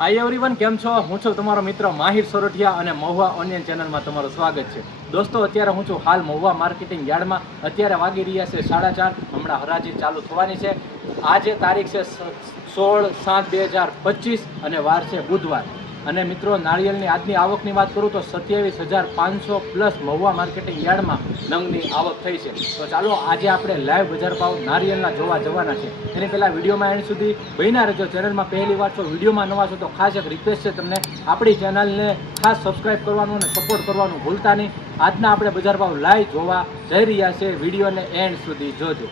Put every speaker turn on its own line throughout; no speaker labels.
Hi everyone કેમ છો? હું છું તમારો મિત્ર માહિર સોરઠિયા અને મહુવા ઓનિયન ચેનલમાં તમારું સ્વાગત છે. દોસ્તો, અત્યારે હું છું હાલ મહુવા માર્કેટિંગ યાર્ડમાં. અત્યારે વાગી રહ્યા છે સાડા ચાર, હમણાં હરાજી ચાલુ થવાની છે. આજે તારીખ છે સોળ સાત બે હજાર પચીસ અને વાર છે બુધવાર. અને મિત્રો, નાળિયેરની આજની આવકની વાત કરું તો સત્યાવીસ હજાર પાંચસો પ્લસ મહુવા માર્કેટિંગ યાર્ડમાં નંગની આવક થઈ છે. તો ચાલો, આજે આપણે લાઈવ બજાર ભાવ નારિયેલના જોવા જવાના છે. એની પહેલાં વિડીયોમાં એન્ડ સુધી બન્યા રહેજો. ચેનલમાં પહેલી વાર છો, વિડીયોમાં નવા છો, તો ખાસ એક રિક્વેસ્ટ છે તમને. આપણી ચેનલને ખાસ સબસ્ક્રાઈબ કરવાનું અને સપોર્ટ કરવાનું ભૂલતા નહીં. આજના આપણે બજાર ભાવ લાઈવ જોવા જઈ રહ્યા છે વિડીયોને એન્ડ સુધી જોજો.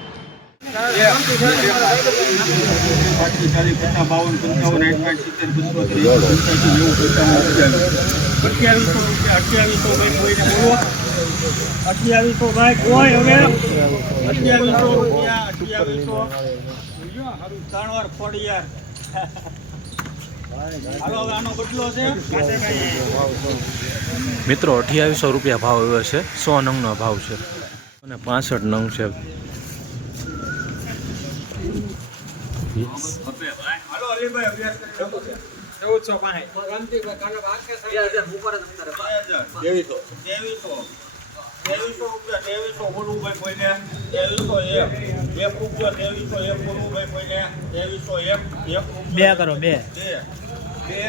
પાંચસો રૂપિયા અઠ્યાવીસો ભાઈ કોઈને અઠ્યાવીસો ભાઈ કોઈ હવે અઠ્યાવીસો રૂપિયા અઠ્યાવીસો ત્રણ વાર યાર
મિત્રો, અઠ્યાવીસો રૂપિયા ભાવ એવો છે, સો નંગનો ભાવ છે. અને પાસઠ નંગ છે
હાલો અલીભાઈ અભ્યાસ કરી ત્રેવીસો ત્રેવીસો ત્રેવીસો રૂપિયા ત્રેવીસો બોલવું ભાઈ કોઈને ત્રેવીસો એક એક રૂપિયા ત્રેવીસો એક બોલવું ભાઈ કોઈને ત્રેવીસો એક એક
બે કરો બે.
બે. બે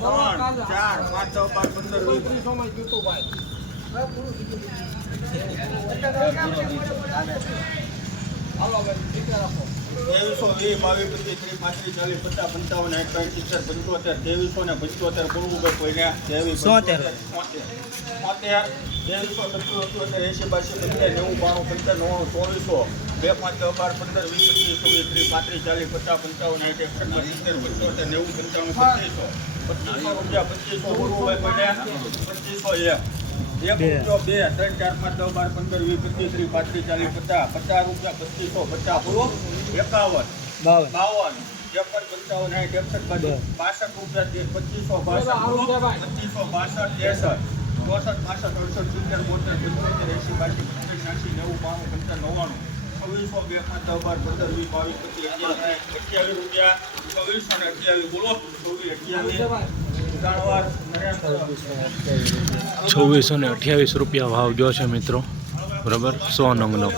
ત્રણ ચાર પાંચ છ પાંચ પંદર વીસ પંચાવન બાણું પંચાર નવ્વાણું ચોવીસો બે પાંચ દસ પંદર વીસ પચીસ છવ્વીસ ત્રીસ પચાસ પંચાવન સાઠ એકસઠ નેવું પંચાણું પચીસો પચીસો રૂપિયા પચીસો ભાઈ કોઈને પચીસો એક એક
બે.
બે ત્રણ ચાર પાંચ દસ બાર પંદર વીસ પચીસ ત્રીસ પાંત્રીસ ચાલીસ પચાસ પચાસ રૂપિયા પચીસો પચાસ બોલો એકાવન.
બાવન.
બાવન. ત્રેપન પંચાવન સાઠ એકસઠ બાજુ. બાસઠ રૂપિયા પચીસો બાસઠ પચીસો બાસઠ ત્રેસઠ. ચોસઠ પાસઠ અડસઠ સિત્તેર બોતેર પંચોતેર એંસી બાસી પંચાસ નેવું બાણું પંચાવન નવ્વાણું. છવ્વીસો બે પાંચ દસ બાર પંદર વીસ બાવીસ પચીસ અગિયાર અઠ્યાવીસ. રૂપિયા છવ્વીસો ને અઠ્યાવીસ. બોલો. છવ્વીસ અઠ્યાવીસ.
છવ્વીસો ને અઠ્યાવીસ રૂપિયા ભાવ ગયો છે મિત્રો. બરાબર? સો નંગનો.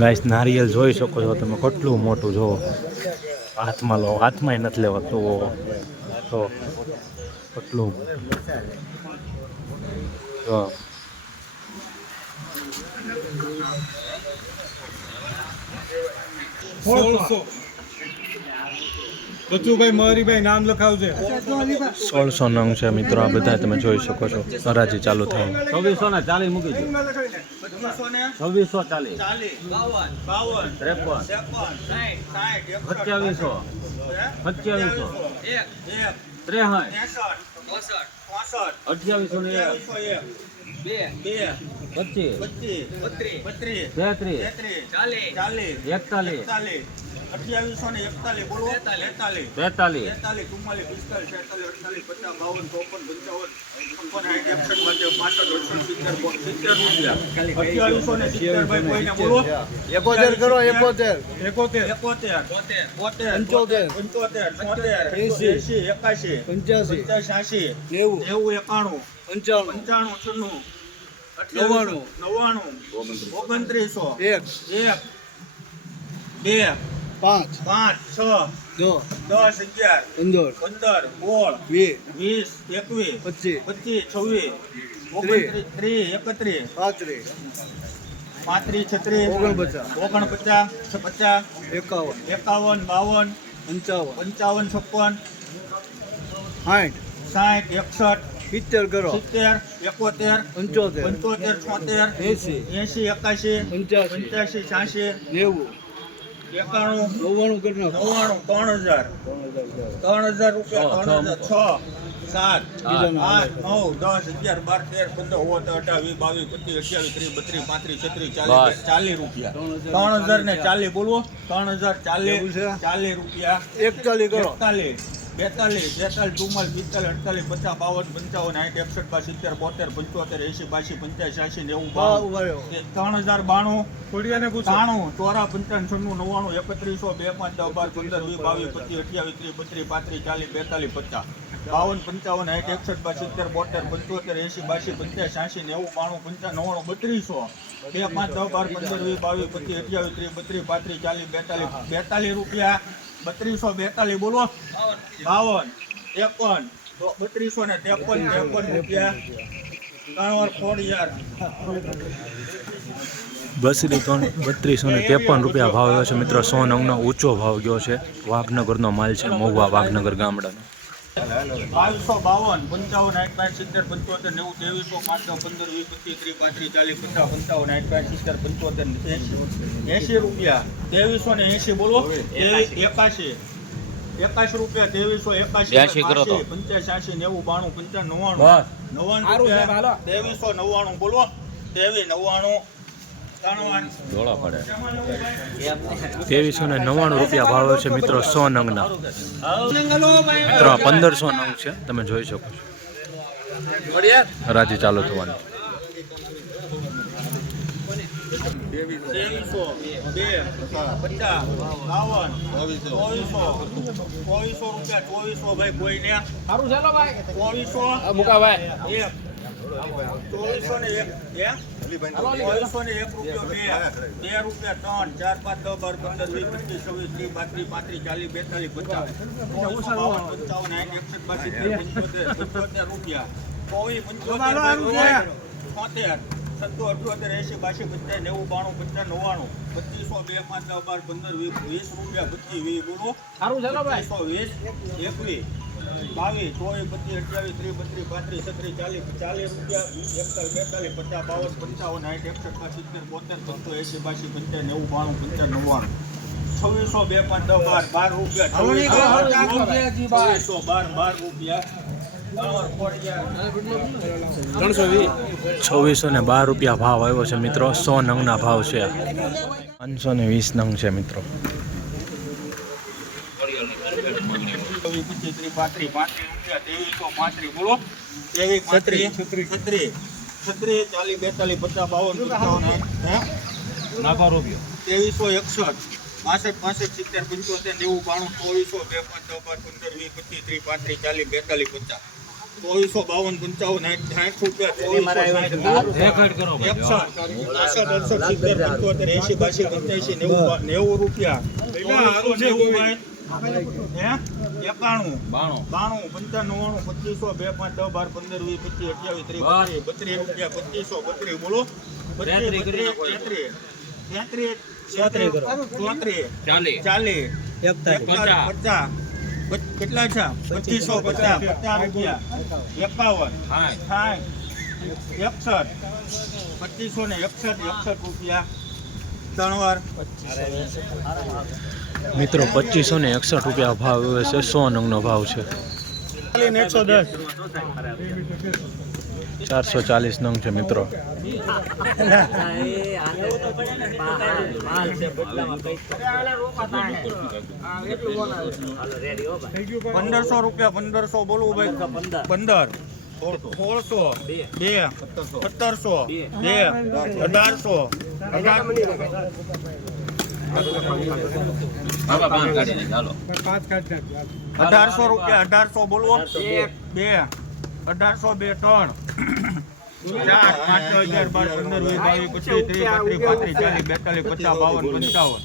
ગાઈસ નારિયેલ જોઈ શકો છો તમે કેટલું મોટું, જો. હાથમાં લો હાથમાં નથી લેવા તો કેટલું. જો.
સોળસો. બચુભાઈ મોરીભાઈ નામ લખાવજે.
સોળસો નંગ છે મિત્રો આ બધા તમે જોઈ શકો છો. હરાજી ચાલુ થાય
છવ્વીસો ને ચાલીસ મૂકી દો. છવ્વીસો ચાલીસ. ત્રેપન. સત્યાવીસો. સત્યાવીસો. ત્રેસઠ. અઠ્યાવીસો ને
બે બે
પચીસ.
પચીસ બત્રીસ. બત્રીસ.
તેત્રીસ
તેત્રીસ ચાલીસ ચાલીસ.
એકતાલીસ.
એકતાલીસ. અઠ્યાવીસો ને એકતાલીસ બોલો. તેતાલીસ
બેતાલીસ.
તેતાલીસ ચુમ્માલીસ પિસ્તાલીસ છેતાલીસ અડતાલીસ પચાસ બાવન ચોપન પંચાવન. છપ્પન સાઠ એકસઠ બાસઠ પાસઠ અડસઠ સિત્તેર સિત્તેર રૂપિયા. અઠ્યાવીસો ને સિત્તેર ભાઈ કોઈને બોલો.
એકોતેર કરો એકોતેર. એકોતેર.
એકોતેર. બોતેર.
પંચોતેર.
પંચોતેર છોતેર
એસી
એંસી એકાશી
પંચ્યાસી.
પંચ્યાસી
નેવું.
નેવું એકાણું
પંચાણું.
પંચાણું છન્નું
નવ્વાણું.
નવ્વાણું ઓગણત્રીસો
એક.
એક બે
પાંચ.
પાંચ છ
દસ
અગિયાર
પંદર.
પંદર સોળ
વીસ.
વીસ એકવીસ
પચીસ.
પચીસ છવ્વીસ ઓગણત્રીસ ત્રીસ એકત્રીસ
પાંત્રીસ.
પાંત્રીસ છત્રીસ
ઓગણપચાસ.
ઓગણપચાસ પચાસ
એકાવન.
એકાવન બાવન
પંચાવન.
પંચાવન છપ્પન
સાઠ.
સાઠ એકસઠ
સિત્તેર કરો.
સિત્તેર એકોતેર
પંચોતેર.
પંચોતેર છોતેર
એંસી
એંસી એકાશી
પંચ્યાસી.
પંચ્યાસી છ્યાસી
નેવું.
એકાણું
નવ્વાણું કરી
નવ્વાણું ત્રણ હજાર. ત્રણ હજાર રૂપિયા ત્રણ હજાર છ સાત આઠ નવ દસ અગિયાર બાર તેર પંદર ઓગણ અઢાવીસ બાવીસ પચીસ અઠ્યાવીસ ત્રીસ બત્રીસ પાંત્રીસ છત્રીસ ચાલીસ ચાલીસ રૂપિયા. ત્રણ હજાર ને ચાલીસ. બોલવો. ત્રણ હજાર ચાલીસ ચાલીસ રૂપિયા.
એકતાલીસ કરો.
એકતાલીસ. બેતાલીસ તેતાલીસ ચુમ્માલીસ પિસ્તાલીસ અડતાલીસ પચાસ બાવન પંચાવન સાઠ એકસઠ બાર સિત્તેર બોતેર પંચોતેર એસી બાસી પંચ્યાસી છ્યાસી નેવું
બા
ત્રણ હજાર બાણું. ત્રાણું ચોરા પંચાવન છન્નું નવ્વાણું એકત્રીસો બે પાંચ દસ બાર પંદર વીસ બાવીસ પચીસ અઠ્યાવીસ ત્રીસ બત્રીસ પાંત્રીસ ચાલીસ બેતાલીસ પચાસ. બાવન પંચાવન સાઠ એકસઠ બા સિત્તેર બોતેર પંચોતેર એસી બાસી પંચ્યાસી છ્યાસી નેવું બાણું પંચાવન નવ્વાણું બત્રીસો. બે પાંચ દસ બાર પંદર વીસ બાવીસ પચીસ અઠ્યાવીસ ત્રીસ બત્રીસ પાંત્રીસ ચાલીસ બેતાલીસ બેતાલીસ રૂપિયા. બત્રીસો બેતાલીસ, બોલો. બાવન ત્રેપન બત્રીસો ને ત્રેપન ત્રેપન રૂપિયા. ત્રણ ફોર યાર.
બસરી ત્રણ બત્રીસો ને ત્રેપન રૂપિયા ભાવ આવ્યો છે. મિત્રો, સો નવનો ઊંચો ભાવ ગયો છે. વાઘનગરનો માલ છે, મહુવા વાઘનગર ગામડાનો.
બાવીસો બાવન પંચાવન આઠ પાંચ સિત્તેર પંચોતેર નેવું ત્રેવીસો પાંચ પંદર વીસ પચીસ ત્રીસ પાંત્રીસ ચાલીસ પચાસ પંચાવન આઠ પાંચ સિત્તેર પંચોતેર એંશી રૂપિયા ત્રેવીસો ને એંશી બોલો એકાશી એકાશી રૂપિયા ત્રેવીસો એકાશી. પંચ્યાસી નેવું બાણું પંચાવન નવ્વાણું. નવ્વાણું રૂપિયા ત્રેવીસો નવ્વાણું બોલો. ત્રેવીસ નવ્વાણું.
પડે
ત્રેવીસો ને નવ્વાણું રૂપિયા ભાવ છે મિત્રો સો નંગના. મિત્રો આ પંદરસો નંગ છે તમે જોઈ શકો છો. રાજી ચાલુ થવાની.
ચોવીસો ચોવીસો રૂપિયા ચોવીસો ભાઈ કોઈને?
સારું ચાલો ભાઈ.
ચોવીસો ને એક રૂપિયો એકસઠ બાસી પચાસ નેવું બાણું પચાસ નવ્વાણું પચીસો બે પાંચ દસ બાર પંદર વીસ વીસ રૂપિયા પચીસ વીસ બોલો
સારું
વીસ એકવીસ બાવીસ ચોવીસ પચીસ અઠ્યાવીસ ત્રીસ બત્રીસ પાંત્રીસ છત્રીસ ચાલીસ ચાલીસ રૂપિયા એકતાલીસ બેતાલીસ પચાસ બાવન પંચાવન સાઠ એકસઠ સિત્તેર બોતેર ત્રણસો એસી બાસી પંચાસ નેવું બાણું પંચાસ નવ્વાણું. છવ્વીસો બે પાંચ દસ બાર બાર રૂપિયા છવ્વીસો બાર બાર રૂપિયા.
ત્રણસો વીસ.
છવ્વીસો ને બાર રૂપિયા ભાવ આવ્યો છે મિત્રો. સો નંગના ભાવ છે પાંચસો ને વીસ નંગ છે મિત્રો.
પચીસ ત્રીસ પાંત્રીસ પાંત્રીસ રૂપિયા ત્રેવીસો પાંત્રીસ બોલો. ત્રેવીસ પાંત્રીસ છત્રીસ છત્રીસ ચાલીસ બેતાલીસ પચાસ બાવન પંચાવન
નાખો રૂપિયો.
ત્રેવીસો એકસઠ પાસઠ પાસઠ સિત્તેર પંચોતેર નેવું બાણું ચોવીસો બે પાંચ દસ પાંચ પંદર વીસ પચીસ ત્રીસ પાંત્રીસ ચાલીસ બેતાલીસ પચાસ. ચોવીસો બાવન પંચાવન સાઠ રૂપિયા એંશી બાસી પંચ્યાસી નેવું નેવું રૂપિયા.
બાણું
બાણું પંચાણું નવ્વાણું પચીસો બે પાંચ બાર પંદર વીસ પચીસ અઠ્યાવીસ ત્રીસ બત્રીસ રૂપિયા પચીસો બોલો બત્રીસ કેટલા છે પચીસો પચાસ પચાસ રૂપિયા એકાવન સાઠ એકસઠ પચીસો ને એકસઠ એકસઠ રૂપિયા ત્રણ વાર.
મિત્રો, પચીસો ને એકસઠ રૂપિયા ભાવ છે, સો નંગનો ભાવ છે. ચારસો ચાલીસ નંગ છે, મિત્રો.
પંદરસો રૂપિયા, પંદરસો બોલવું ભાઈ. પંદર. સોળસો. બે. સત્તરસો. બે. અઢારસો. અઢાર- અઢારસો રૂપિયા અઢારસો બોલવો બે અઢારસો બે ત્રણ ચાર પાંચ છ અગિયાર બાર પંદર વીસ બાવીસ પચીસ ત્રીસ પાંત્રીસ પાંત્રીસ ચાલીસ બેતાલીસ પચાસ બાવન પંચાવન.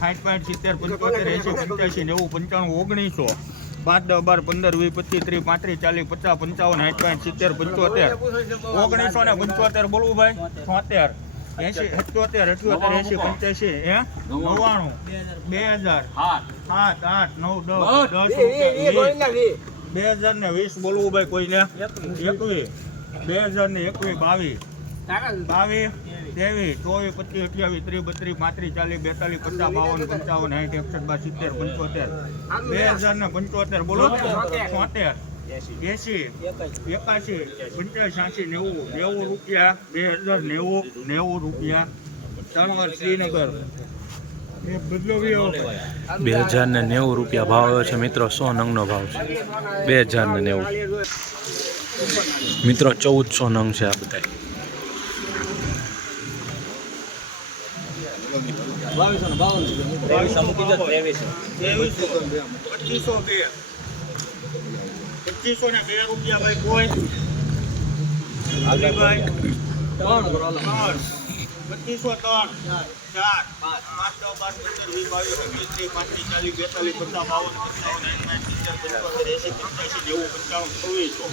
સાઠ પાંઠ સિત્તેર પંચોતેર એસી પંચ્યાસી નેવું પંચાણું ઓગણીસો. પાંચ દસ બાર પંદર વીસ પચીસ ત્રીસ પાંત્રીસ ચાલીસ પચાસ પંચાવન સાઠ પાંઠ સિત્તેર પંચોતેર. ઓગણીસો ને પંચોતેર બોલવું ભાઈ? છોતેર. એંશી સત્યોતેર અઠ્યોતેર એસી પંચ્યાસી એ નવ્વાણું. બે હજાર. સાત આઠ નવ દસ દસ બે હજાર ને વીસ બોલવું ભાઈ કોઈને. એકવીસ. બે હજાર ને એકવીસ બાવીસ. બાવીસ. ત્રેવીસ. ચોવીસ પચીસ અઠ્યાવીસ ત્રીસ બત્રીસ પાંત્રીસ ચાલીસ બેતાલીસ પચાસ બાવન પંચાવન સાઠ એકસઠ બાર સિત્તેર પંચોતેર. બે હજાર ને પંચોતેર બોલો. છોતેર એસી એકાશી. પંચ્યાસી નેવું. નેવું રૂપિયા બે હજાર નેવું નેવું રૂપિયા. ત્રણ શ્રીનગર.
બે હજાર ને નેવું રૂપિયા ભાવ આવ્યો છે મિત્રો સો નંગનો ભાવ છે. બે હજાર ને નેવું. મિત્રો ચૌદસો નંગ છે આ બધા
ત્રેવીસો. પચીસો બે. પચીસો ને બે રૂપિયા ભાઈ કોઈ. અલીભાઈ ત્રણ પચીસો ત્રણ. ચાર. પાંચ. પાંચ છ પાંચ પંદર વીસ બાવીસ એકવીસ ત્રીસ પાંત્રીસ ચાલીસ બેતાલીસ પચાસ બાવન પંચાવન એકસાઠ સિત્તેર પંચોતેર એસી પંચ્યાસી જેવું પંચાવન છવ્વીસો.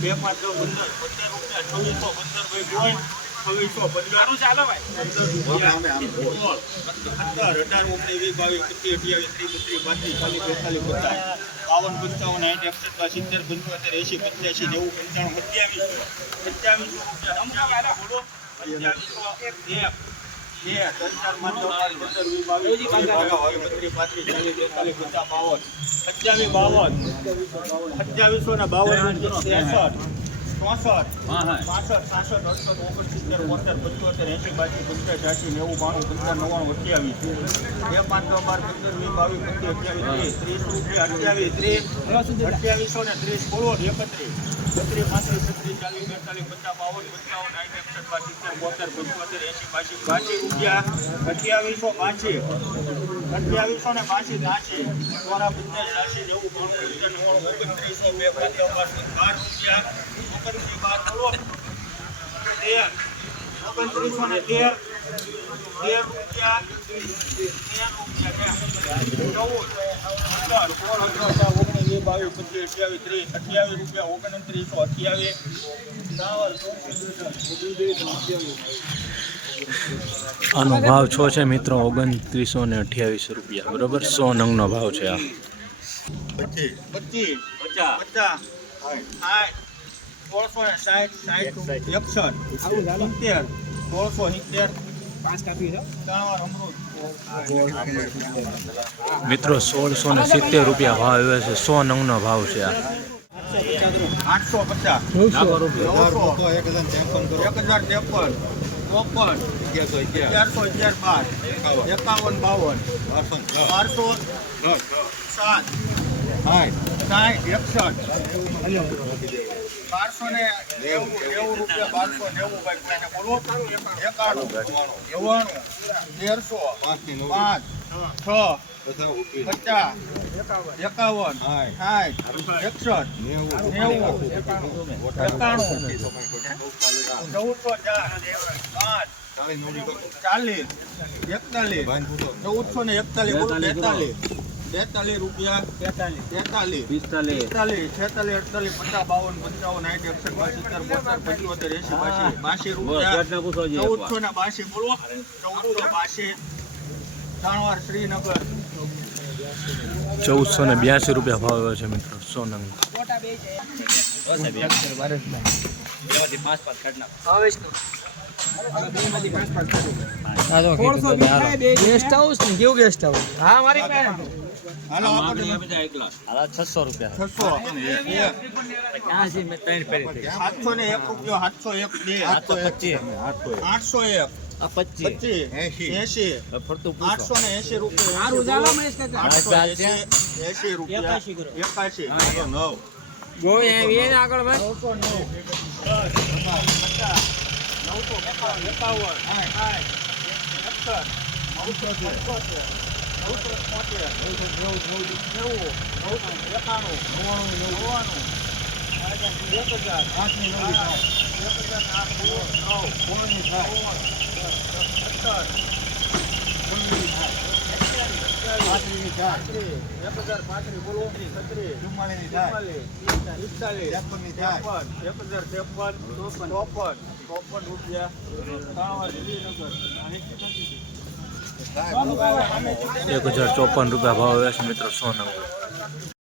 બે પાંચ છ પંદર. પંદર રૂપિયા છવ્વીસો પંદર ભાઈ કોઈ. છવ્વીસો પંદર. ચાલો ભાઈ. પંદર સત્તર અઢાર ઓગણીસ વીસ બાવીસ પચીસ અઠ્યાવીસ ત્રીસ બત્રીસ પાંત્રીસ ચાલીસ બેતાલીસ પચાસ. બાવન પંચાવન સાઠ એકસઠ સિત્તેર પંચોતેર એસી પંચ્યાસી નેવું પંચાણું સત્યાવીસો સત્યાવીસો સત્યાવીસો ને બાવન ત્રેસઠ ચોસઠ પાસઠ સાસઠ અડસઠ ઓગણસિત્તેર બોતેર પંચોતેર એંસી બાસી પંચાસ છ્યાસી નેવું બાણું પંચાવન નવ્વાણું અઠ્યાવીસ. બે પાંચ બાર પંદર વીસ બાવીસ પંચીસ અઠ્યાવીસ ત્રીસ ત્રીસ અઠ્યાવીસ ત્રીસ અઠ્યાવીસો ને ત્રીસ બોલો એકત્રીસ. બત્રીસ પાંત્રીસ છત્રીસ ચાલીસ બેતાલીસ પચાસ બાવન પંચાવન સાઠ એકસઠ સિત્તેર બોતેર પંચોતેર રૂપિયા અઠ્યાવીસો બાસી અઠ્યાવીસો ને બાસી ત્યાસી દ્વારા પંચાસ છ્યાસી નેવું દસ બાર રૂપિયા ઓગણત્રીસ બાર બોલો તેર ઓગણત્રીસો ને તેર તેર રૂપિયા તેર રૂપિયા ચૌદ પંદર સોળ અઢાર વીસ બાવીસ પચીસ અઠ્યાવીસ ત્રીસ અઠ્યાવીસ રૂપિયા ઓગણત્રીસો અઠ્યાવીસ.
આનો ભાવ છો છે મિત્રો ઓગણત્રીસો ને અઠ્યાવીસ રૂપિયા. બરોબર? સો નંગનો ભાવ છે આ.
પચીસ પચાસ પચાસ સાઠ સોળસો ને સાઠ સાઠ એકસઠ સિત્તેર સોળસો સિત્તેર
પાંચ કાપી છે.
ત્રણ વાર અમૃત.
મિત્રો, સોળસો ને સિત્તેર રૂપિયા ભાવ આવ્યો છે. સો નવનો ભાવ છે
આઠસો પચાસ એક હજાર ત્રેપન, ચોપન, અગિયારસો એકાવન, બાવન, બારસો સાત સાઠ, એકસઠ. બારસો નેવું નેવું એકાણું ચૌદસો પાંચ ચાલીસ એકતાલીસ ચૌદસો ને એકતાલીસ બેતાલીસ. બેતાલીસ રૂપિયા તેતાલીસ પિસ્તાલીસ. છેતાલીસ અડતાલીસ પચાસ બાવન પંચાવન સાઠ એકસઠ બાસી સિત્તેર પંચોતેર એસી બાસી બાસી રૂપિયા. ચૌદસો ને બાસી બોલો. ચૌદસો બાસી. ચાણવાર શ્રીનગર.
ચૌદસો ને બ્યાસી રૂપિયા ભાવ આવ્યો છે મિત્રો સો નંગ
ગેસ્ટ હાઉસ ને કેવું ગેસ્ટ હાઉસ હા મારી પાસે.
હાલો આપણે છસો સાતસો ને એક રૂપિયો સાતસો એક બે આઠસો એક પચીસ એસી આઠસો ને એસી રૂપિયા
સારું ચાલો મહેશ કાકા
આઠસો એસી રૂપિયા એકાશી
જો એ આગળ ભાઈ
નવસો નવ પચાસ નવસો એકાવન એકાવન સત્તર નવસો પંચોતેર નવસો નેવું નેવું નવસો એક હજાર આઠની નવી એક હજાર આઠ નવ પોણની થાય સત્તર ઓગણીસ થાય પાંત્રીસ થાય એક હજાર પાંત્રીસ બોલો છત્રીસ ચુમ્માલીસ થાય પિસ્તાલીસ ત્રેપન એક હજાર ત્રેપન ચોપન ચોપન રૂપિયા ત્રણ શ્રીનગર
એક હજાર ચોપન રૂપિયા ભાવ આવ્યા છે મિત્રો